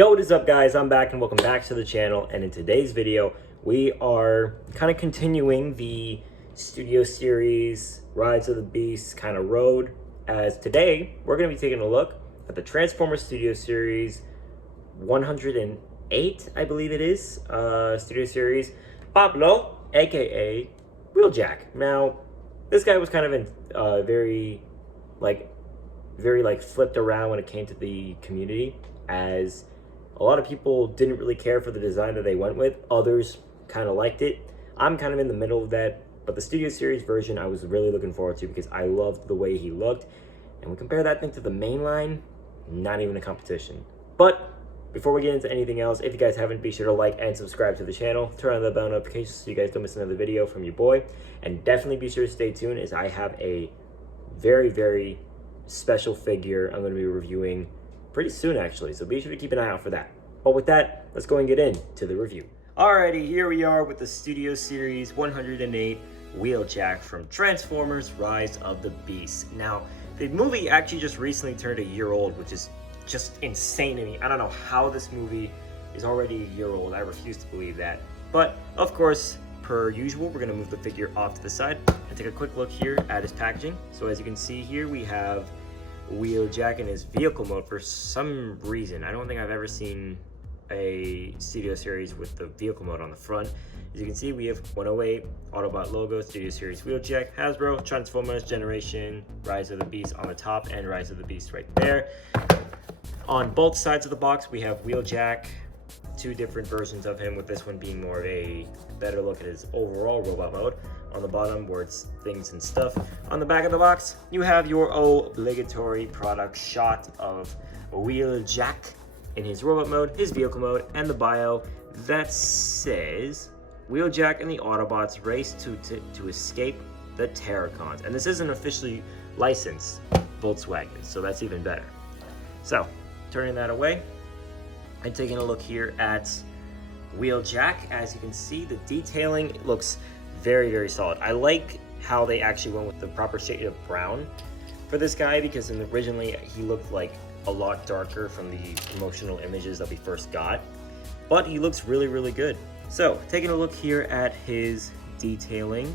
Yo, what is up guys? I'm back and welcome back to the channel, and in today's video we are kind of continuing the Studio Series Rise of the Beast kind of road, as today we're going to be taking a look at the Transformers Studio Series 108, I believe it is, Studio Series Pablo, aka Wheeljack. Now this guy was kind of in very flipped around when it came to the community, as a lot of people didn't really care for the design that they went with. Others kind of liked it. I'm kind of in the middle of that, but the Studio Series version I was really looking forward to because I loved the way he looked. And we compare that thing to the mainline, not even a competition. But before we get into anything else, if you guys haven't, be sure to like and subscribe to the channel. Turn on the bell notifications so you guys don't miss another video from your boy. And definitely be sure to stay tuned, as I have a very, very special figure I'm going to be reviewing pretty soon actually, so be sure to keep an eye out for that. But with that, let's go and get into the review. Alrighty, here we are with the Studio Series 108 Wheeljack from Transformers Rise of the Beast. Now, the movie actually just recently turned a year old, which is just insane to me. I don't know how this movie is already a year old. I refuse to believe that. But, of course, per usual, we're going to move the figure off to the side and take a quick look here at his packaging. So as you can see here, we have Wheeljack in his vehicle mode. For some reason, I don't think I've ever seen a Studio Series with the vehicle mode on the front. As you can see, we have 108 Autobot logo, Studio Series Wheeljack, Hasbro, Transformers Generation, Rise of the Beast on the top, and Rise of the Beast right there. On both sides of the box, we have Wheeljack, two different versions of him, with this one being more of a better look at his overall robot mode. On the bottom, words, things, and stuff. On the back of the box, you have your obligatory product shot of Wheeljack in his robot mode, his vehicle mode, and the bio that says, Wheeljack and the Autobots race to escape the Terracons. And this isn't officially licensed Volkswagen, so that's even better. So, turning that away, and taking a look here at Wheeljack. As you can see, the detailing looks very, very solid. I like how they actually went with the proper shade of brown for this guy, because originally he looked like a lot darker from the promotional images that we first got, but he looks really, really good. So taking a look here at his detailing,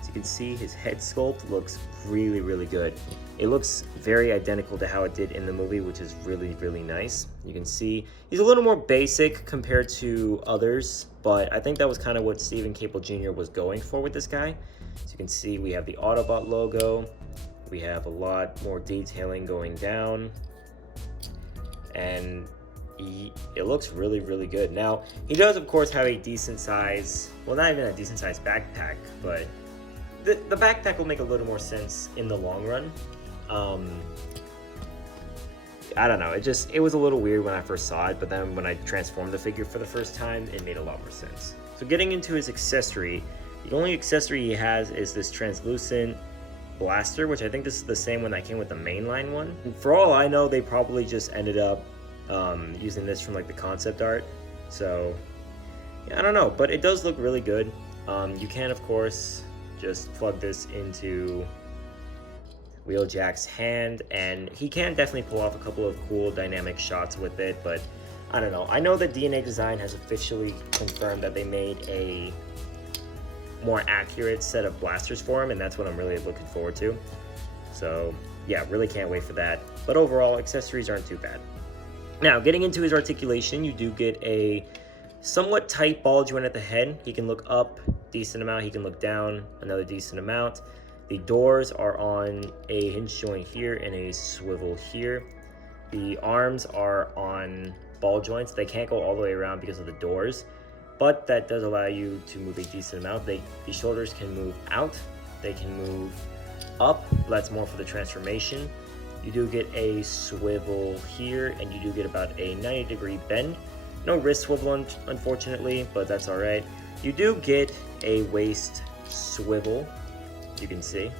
as you can see, his head sculpt looks really, really good. It looks very identical to how it did in the movie, which is really, really nice. You can see he's a little more basic compared to others, but I think that was kind of what Stephen Cable Jr. was going for with this guy. As you can see, we have the Autobot logo. We have a lot more detailing going down, and it looks really, really good. Now, he does, of course, have a decent size, well, not even a decent size backpack, but the backpack will make a little more sense in the long run. I don't know, it was a little weird when I first saw it, but then when I transformed the figure for the first time, it made a lot more sense. So getting into his accessory, the only accessory he has is this translucent blaster, which I think this is the same one that came with the mainline one. And for all I know, they probably just ended up using this from like the concept art. So yeah, I don't know, but it does look really good. You can, of course, just plug this into Wheeljack's hand, and he can definitely pull off a couple of cool dynamic shots with it, but I don't know. I know that DNA Design has officially confirmed that they made a more accurate set of blasters for him, and that's what I'm really looking forward to. So yeah, really can't wait for that. But overall, accessories aren't too bad. Now, getting into his articulation, you do get a somewhat tight ball joint at the head. He can look up decent amount, he can look down another decent amount. The doors are on a hinge joint here and a swivel here. The arms are on ball joints. They can't go all the way around because of the doors, but that does allow you to move a decent amount. The shoulders can move out, they can move up. That's more for the transformation. You do get a swivel here, and you do get about a 90-degree bend. No wrist swivel, unfortunately, but that's all right. You do get a waist swivel. You can see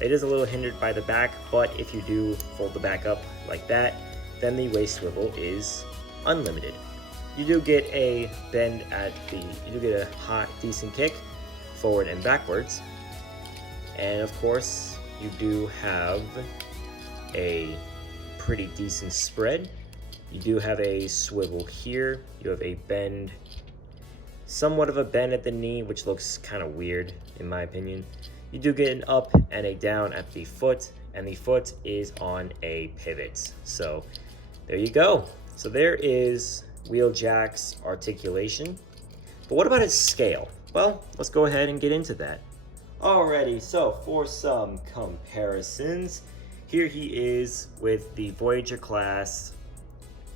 it is a little hindered by the back, but if you do fold the back up like that, then the waist swivel is unlimited. You do get a bend you do get a hot, decent kick forward and backwards, and of course you do have a pretty decent spread You do have a swivel here. You have a bend, somewhat of a bend at the knee, which looks kind of weird in my opinion. You do get an up and a down at the foot, and the foot is on a pivot. So there you go. So there is Wheeljack's articulation. But what about his scale? Well, let's go ahead and get into that. Alrighty, so for some comparisons, here he is with the Voyager class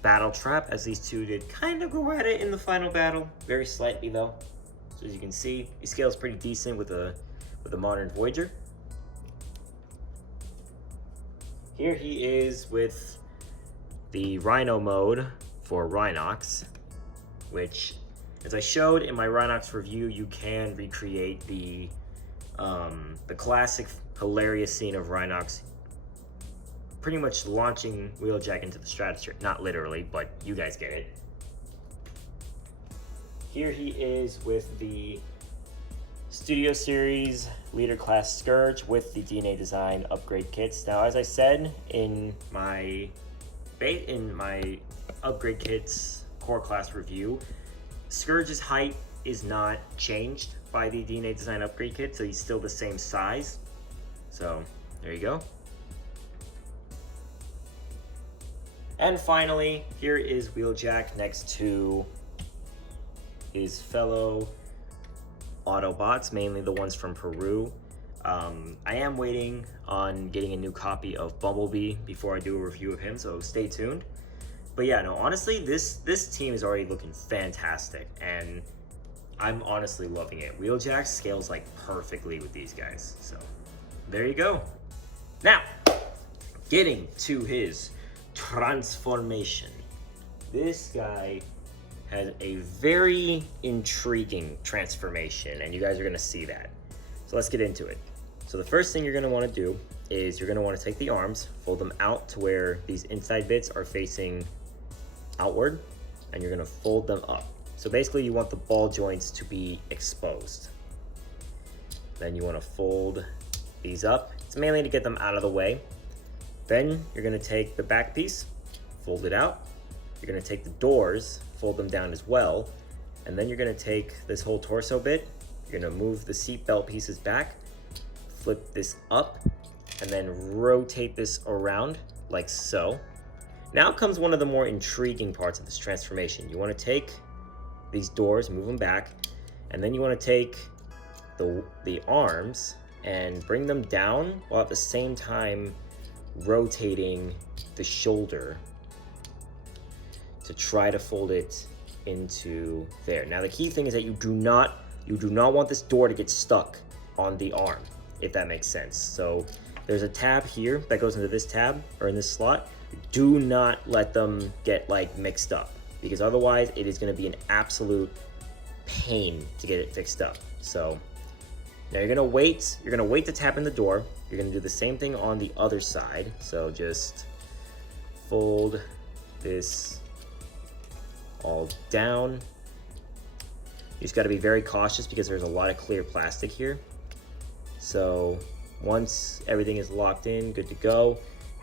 battle trap, as these two did kind of go at it in the final battle, very slightly though. So as you can see, he scales pretty decent with a modern Voyager. Here he is with the Rhino mode for Rhinox, which, as I showed in my Rhinox review, you can recreate the classic hilarious scene of Rhinox pretty much launching Wheeljack into the stratosphere. Not literally, but you guys get it. Here he is with the Studio Series Leader Class Scourge with the DNA Design upgrade kits. Now, as I said in my upgrade kits core class review, Scourge's height is not changed by the DNA Design upgrade kit, so he's still the same size. So there you go. And finally, here is Wheeljack next to his fellow Autobots, mainly the ones from Peru. I am waiting on getting a new copy of Bumblebee before I do a review of him, so stay tuned. But yeah, no, honestly, this team is already looking fantastic, and I'm honestly loving it. Wheeljack scales like perfectly with these guys, so there you go. Now, getting to his transformation. This guy has a very intriguing transformation, and you guys are gonna see that. So let's get into it. So the first thing you're gonna wanna do is you're gonna wanna take the arms, fold them out to where these inside bits are facing outward, and you're gonna fold them up. So basically you want the ball joints to be exposed. Then you wanna fold these up. It's mainly to get them out of the way. Then you're gonna take the back piece, fold it out. You're gonna take the doors, fold them down as well. And then you're gonna take this whole torso bit, you're gonna move the seat belt pieces back, flip this up, and then rotate this around like so. Now comes one of the more intriguing parts of this transformation. You wanna take these doors, move them back, and then you wanna take the arms and bring them down while at the same time rotating the shoulder to try to fold it into there. Now the key thing is that you do not want this door to get stuck on the arm, if that makes sense. So there's a tab here that goes into this tab or in this slot. Do not let them get like mixed up, because otherwise it is going to be an absolute pain to get it fixed up. So now you're gonna wait to tap in the door. You're gonna do the same thing on the other side. So just fold this all down. You just gotta be very cautious because there's a lot of clear plastic here. So once everything is locked in, good to go,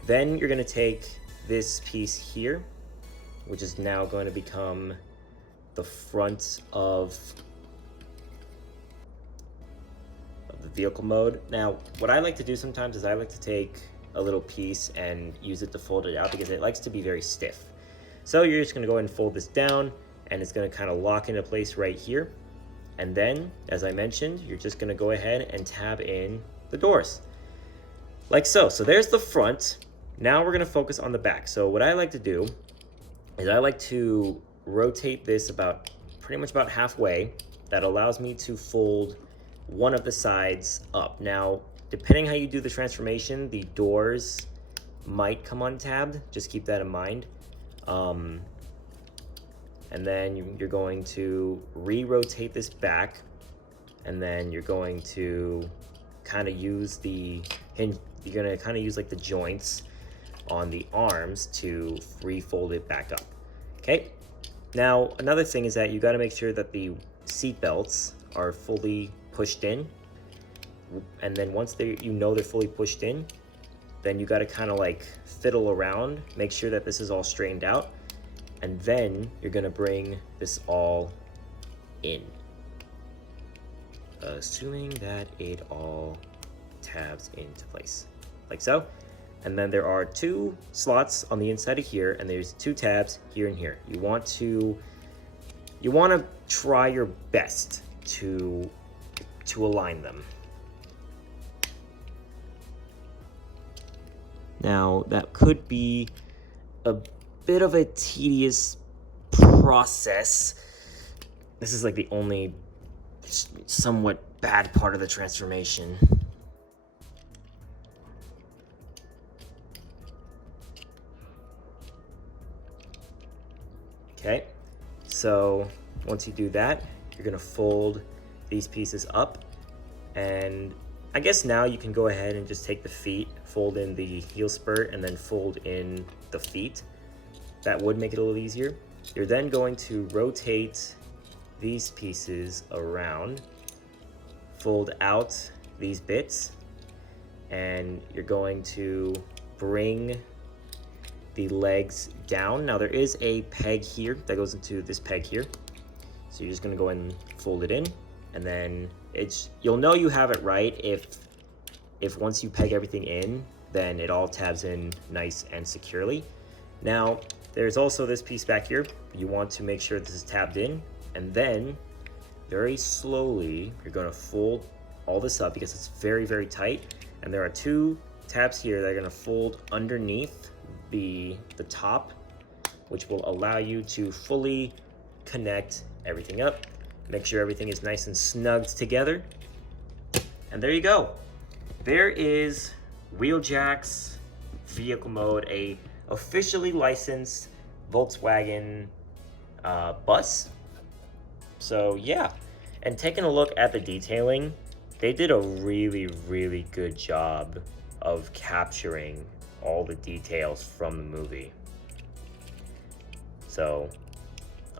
then you're gonna take this piece here, which is now going to become the front of the vehicle mode. Now, what I like to do sometimes is I like to take a little piece and use it to fold it out because it likes to be very stiff. So you're just gonna go ahead and fold this down, and it's gonna kind of lock into place right here. And then, as I mentioned, you're just gonna go ahead and tab in the doors. Like so. So there's the front. Now we're gonna focus on the back. So what I like to do is I like to rotate this pretty much about halfway. That allows me to fold one of the sides up. Now, depending how you do the transformation, the doors might come untabbed. Just keep that in mind. And then you're going to re-rotate this back, and then you're going to kind of use the hinge. You're gonna kind of use like the joints on the arms to refold it back up. Okay. Now, another thing is that you got to make sure that the seat belts are fully pushed in, and then once they're fully pushed in, then you got to kind of like fiddle around, make sure that this is all straightened out, And then you're gonna bring this all in. Assuming that it all tabs into place, like so. And then there are 2 slots on the inside of here, and there's 2 tabs here and here. You want to try your best to align them. Now, that could be a bit of a tedious process. This is like the only somewhat bad part of the transformation. Okay, so once you do that, you're gonna fold these pieces up, and I guess now you can go ahead and just take the feet, fold in the heel spurt, and then fold in the feet. That would make it a little easier. You're then going to rotate these pieces around, fold out these bits, and you're going to bring the legs down. Now there is a peg here that goes into this peg here. So you're just gonna go and fold it in, and then you'll know you have it right if once you peg everything in, then it all tabs in nice and securely. Now, there's also this piece back here. You want to make sure this is tabbed in, and then very slowly, you're gonna fold all this up because it's very, very tight. And there are 2 tabs here that are gonna fold underneath the top, which will allow you to fully connect everything up. Make sure everything is nice and snugged together. And there you go. There is Wheeljack's vehicle mode, a officially licensed Volkswagen bus. So yeah, and taking a look at the detailing, they did a really, really good job of capturing all the details from the movie. So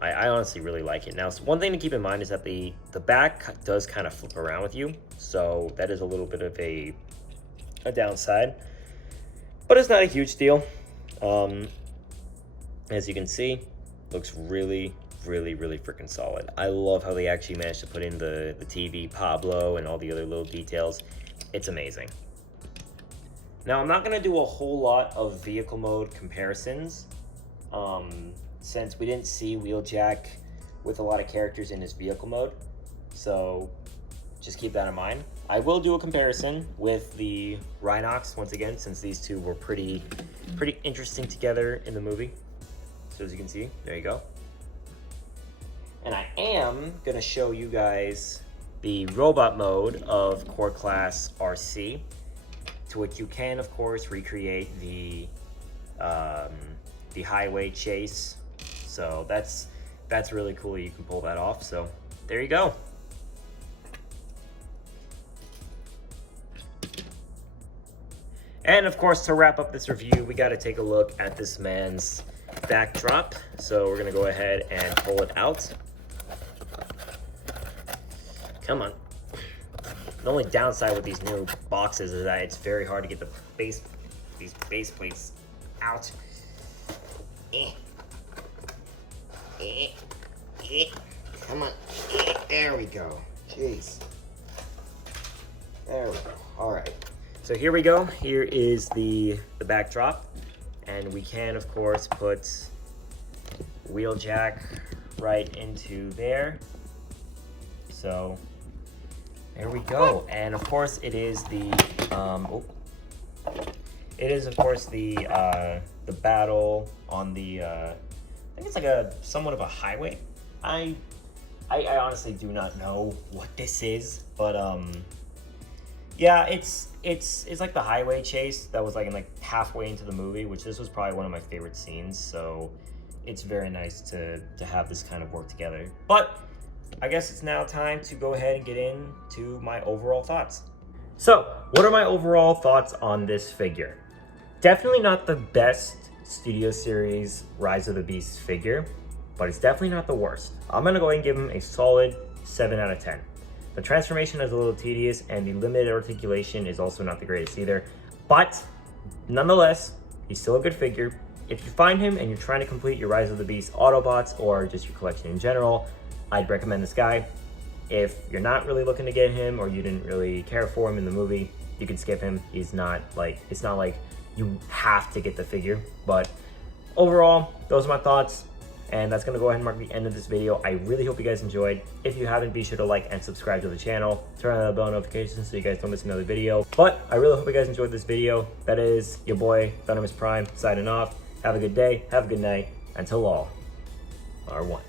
I honestly really like it. Now, so one thing to keep in mind is that the back does kind of flip around with you, so that is a little bit of a downside, but it's not a huge deal. As you can see, looks really, really, really freaking solid. I love how they actually managed to put in the TV Pablo and all the other little details. It's amazing. Now, I'm not gonna do a whole lot of vehicle mode comparisons, since we didn't see Wheeljack with a lot of characters in his vehicle mode, so just keep that in mind. I will do a comparison with the Rhinox once again, since these two were pretty interesting together in the movie. So as you can see, there you go. And I am gonna show you guys the robot mode of Core Class RC, to which you can, of course, recreate the highway chase. So that's really cool. You can pull that off. So there you go. And of course, to wrap up this review, we got to take a look at this man's backdrop. So we're gonna go ahead and pull it out. Come on. The only downside with these new boxes is that it's very hard to get these base plates out. Come on. There we go. Jeez. There we go. All right. So here we go. Here is the backdrop, and we can, of course, put Wheeljack right into there. So there we go. And of course, it is the the battle on the I think it's like somewhat of a highway. I honestly do not know what this is, but yeah, it's like the highway chase that was like halfway into the movie, which this was probably one of my favorite scenes. So it's very nice to have this kind of work together. But I guess it's now time to go ahead and get into my overall thoughts. So, what are my overall thoughts on this figure? Definitely not the best Studio Series Rise of the Beast figure, but it's definitely not the worst. I'm gonna go ahead and give him a solid 7 out of 10. The transformation is a little tedious, and the limited articulation is also not the greatest either, but nonetheless, he's still a good figure. if you find him and you're trying to complete your Rise of the Beast Autobots or just your collection in general, I'd recommend this guy. If you're not really looking to get him or you didn't really care for him in the movie, you can skip him. He's not like, it's not like you have to get the figure. But overall, those are my thoughts. And that's gonna go ahead and mark the end of this video. I really hope you guys enjoyed. If you haven't, be sure to like and subscribe to the channel. Turn on the bell notifications so you guys don't miss another video. But I really hope you guys enjoyed this video. That is your boy, Venomous Prime, signing off. Have a good day, have a good night. Until all are one.